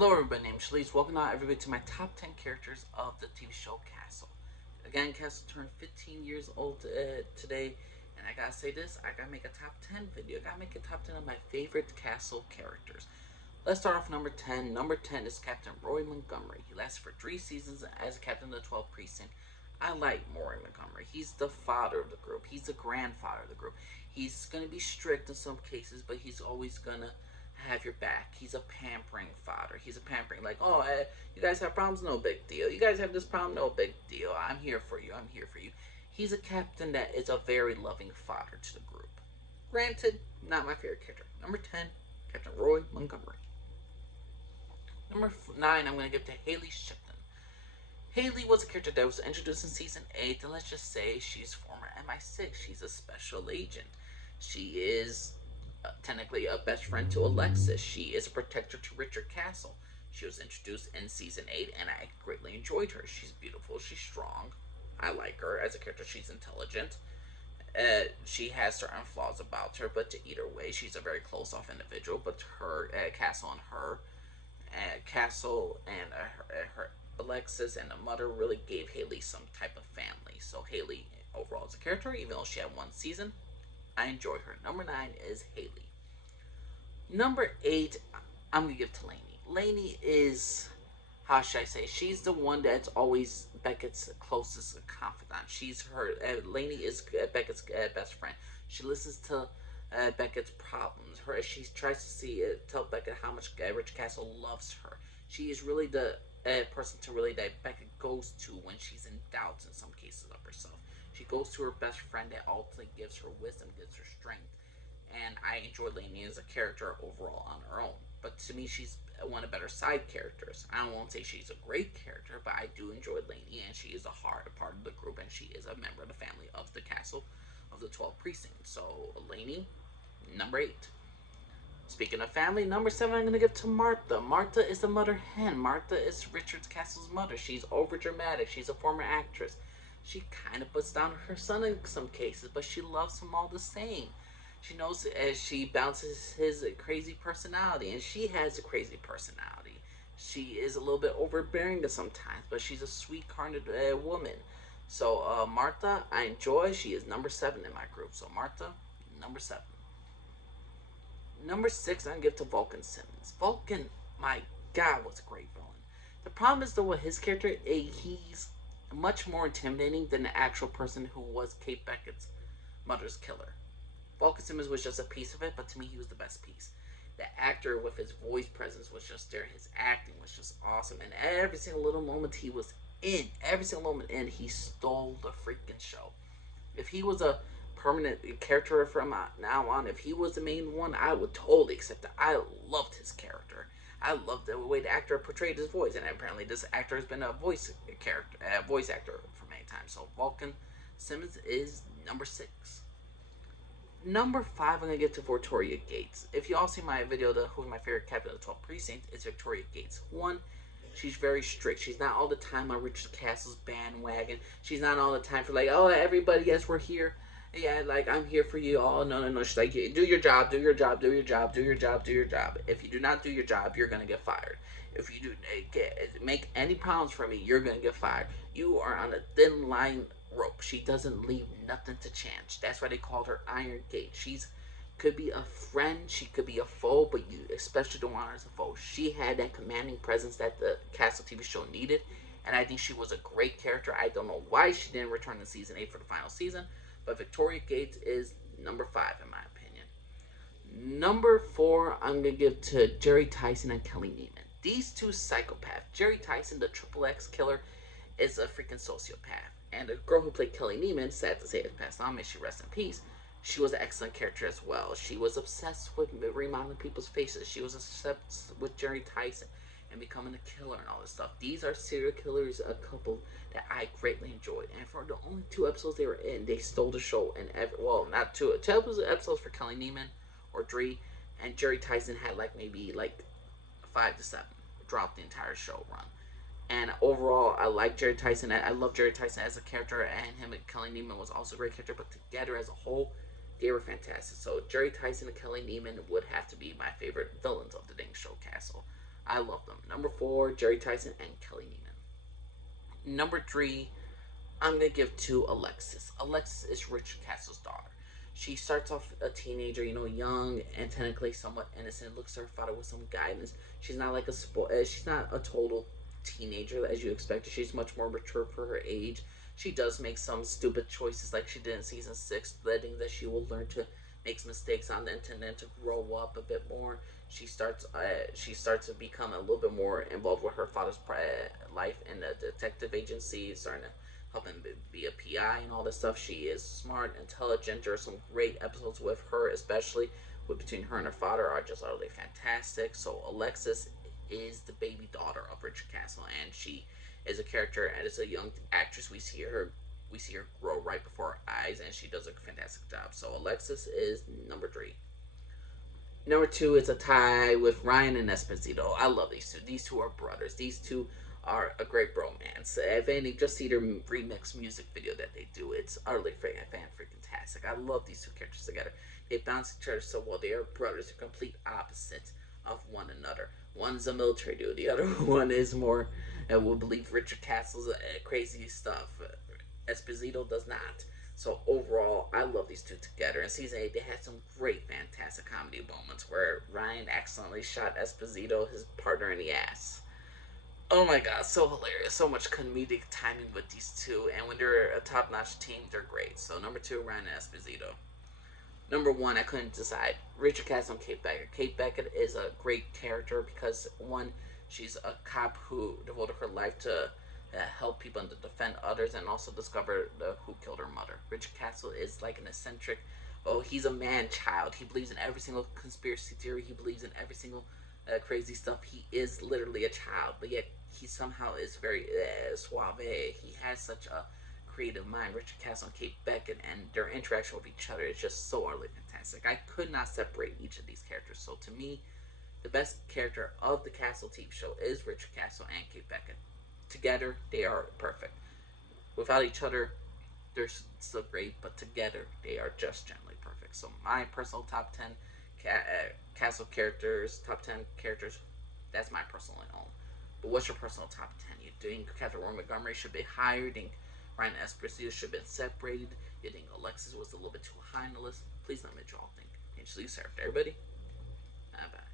Hello everybody, name's Shalise. Welcome out everybody to my top 10 characters of the TV show Castle. Again, Castle turned 15 years old today, and I gotta say this, I gotta make a top 10 video. I gotta make a top 10 of my favorite Castle characters. Let's start off number 10. Number 10 is Captain Roy Montgomery. He lasted for 3 seasons as captain of the 12th Precinct. I like Roy Montgomery. He's the father of the group. He's the grandfather of the group. He's gonna be strict in some cases, but he's always gonna have your back. He's a pampering father. He's a pampering, like, oh, you guys have problems? No big deal. You guys have this problem? No big deal. I'm here for you. I'm here for you. He's a captain that is a very loving father to the group. Granted, not my favorite character. Number 10, Captain Roy Montgomery. Number 9, I'm going to give to Haley Shipton. Haley was a character that was introduced in season 8, and let's just say she's former MI6. She's a special agent. She is technically a best friend to Alexis. She is a protector to Richard Castle. She was introduced in season 8, and I greatly enjoyed her. She's beautiful. She's strong. I like her as a character. She's intelligent. She has certain flaws about her, but either way, she's a very close off individual. But her, Castle and her, Castle and her Alexis and the mother really gave Haley some type of family. So Haley overall as a character, even though she had one season, I enjoy her. Number 9 is Haley. Number 8, I'm gonna give to Lainey. Lainey is, how should I say? She's the one that's always Beckett's closest confidant. She's her. Lainey is Beckett's best friend. She listens to Beckett's problems. She tries to tell Beckett how much Rich Castle loves her. She is really the person to really that Beckett goes to when she's in doubts in some cases of herself. She goes to her best friend that ultimately gives her wisdom, gives her strength, and I enjoy Lainey as a character overall on her own. But to me, she's one of the better side characters. I don't want to say she's a great character, but I do enjoy Lainey, and she is a hard part of the group, and she is a member of the family of the castle of the 12th precinct. So Lainey, number 8. Speaking of family, number 7 I'm going to give to Martha. Martha is the mother hen. Martha is Richard Castle's mother. She's over dramatic. She's a former actress. She kind of puts down her son in some cases, but she loves him all the same. She knows as she bounces his crazy personality, and she has a crazy personality. She is a little bit overbearing sometimes, but she's a sweet-hearted woman. So Martha, I enjoy. She is number 7 in my group. So Martha, number 7. Number 6, I'm gonna give to Vulcan Simmons. Vulcan, my God, was a great villain. The problem is though with his character, he's much more intimidating than the actual person who was Kate Beckett's mother's killer. Vulcan Simmons was just a piece of it, but to me, he was the best piece. The actor with his voice presence was just there. His acting was just awesome, and every single little moment he was in, every single moment in, he stole the freaking show. If he was a permanent character from now on, if he was the main one, I would totally accept it. I loved his character. I loved the way the actor portrayed his voice, and apparently this actor has been a voice actor for many times. So Vulcan Simmons is number 6. Number 5, I'm gonna get to Victoria Gates. If you all see my video, who's my favorite captain of the 12th precinct, it's Victoria Gates. One, she's very strict. She's not all the time on Richard Castle's bandwagon. She's not all the time for like, oh, everybody, yes, we're here. Yeah, like I'm here for you. Oh, no, no, no. She's like, do your job, do your job, do your job, do your job, do your job. If you do not do your job, you're gonna get fired. If you do make any problems for me, you're gonna get fired. You are on a thin line rope. She doesn't leave nothing to chance. That's why they called her Iron Gate. She's could be a friend, she could be a foe, but you especially don't want her as a foe. She had that commanding presence that the Castle TV show needed, and I think she was a great character. I don't know why she didn't return in season 8 for the final season, but Victoria Gates is number 5 in my opinion. Number 4, I'm gonna give to Jerry Tyson and Kelly Neiman. These two psychopaths. Jerry Tyson, the Triple X killer, is a freaking sociopath. And the girl who played Kelly Neiman, sad to say, has passed on. May she rest in peace. She was an excellent character as well. She was obsessed with remodeling people's faces. She was obsessed with Jerry Tyson and becoming a killer and all this stuff. These are serial killers, a couple that I greatly enjoyed. And for the only 2 episodes they were in, they stole the show. And well, not 2 episodes for Kelly Neiman or Dree, and Jerry Tyson had like maybe like 5 to 7 throughout the entire show run. And overall, I like Jerry Tyson. I love Jerry Tyson as a character, and him and Kelly Neiman was also a great character. But together as a whole, they were fantastic. So Jerry Tyson and Kelly Neiman would have to be my favorite villains of the dang show Castle. I love them. Number 4, Jerry Tyson and Kelly Neiman. Number 3, I'm gonna give to Alexis. Alexis is Rich Castle's daughter. She starts off a teenager, young and technically somewhat innocent. Looks at her father with some guidance. She's not like she's not a total teenager as you expected. She's much more mature for her age. She does make some stupid choices, like she did in season 6, letting that she will learn to make mistakes on the internet to grow up a bit more. She starts to become a little bit more involved with her father's life in the detective agency, starting to help him be a PI and all this stuff. She is smart, intelligent. There are some great episodes with her, especially between her and her father, are just utterly fantastic. So Alexis is the baby daughter of Richard Castle, and she is a character, and as a young actress, we see her grow right before our eyes, and she does a fantastic job. So Alexis is number 3. Number 2 is a tie with Ryan and Esposito. I love these two. These two are brothers. These two are a great bromance. If any, just see their remix music video that they do. It's utterly freaking tastic. I love these two characters together. They bounce each other so well. They are brothers. They're complete opposites of one another. One's a military dude. The other one is more, will believe Richard Castle's crazy stuff. Esposito does not. So overall, I love these two together. In season 8, they had some great, fantastic comedy moments where Ryan accidentally shot Esposito, his partner, in the ass. Oh my god, so hilarious. So much comedic timing with these two. And when they're a top-notch team, they're great. So number 2, Ryan and Esposito. Number 1, I couldn't decide. Richard Castle and Kate Beckett. Kate Beckett is a great character because, one, she's a cop who devoted her life to help people and to defend others, and also discover who killed her mother. Richard Castle is like an eccentric. Oh, he's a man child. He believes in every single conspiracy theory. He believes in every single crazy stuff. He is literally a child, but yet he somehow is very suave. He has such a creative mind. Richard Castle and Kate Beckett, and their interaction with each other is just so utterly fantastic. I could not separate each of these characters. So to me, the best character of the Castle TV show is Richard Castle and Kate Beckett. Together, they are perfect. Without each other, they're still great, but together, they are just generally perfect. So my personal top 10 Castle characters, top 10 characters, that's my personal own. But what's your personal top 10? You think Catherine Roy Montgomery should be higher? You think Ryan Esposito should have been separated? You think Alexis was a little bit too high on the list? Please let me know what you all think. And just leave served. Everybody, bye bye.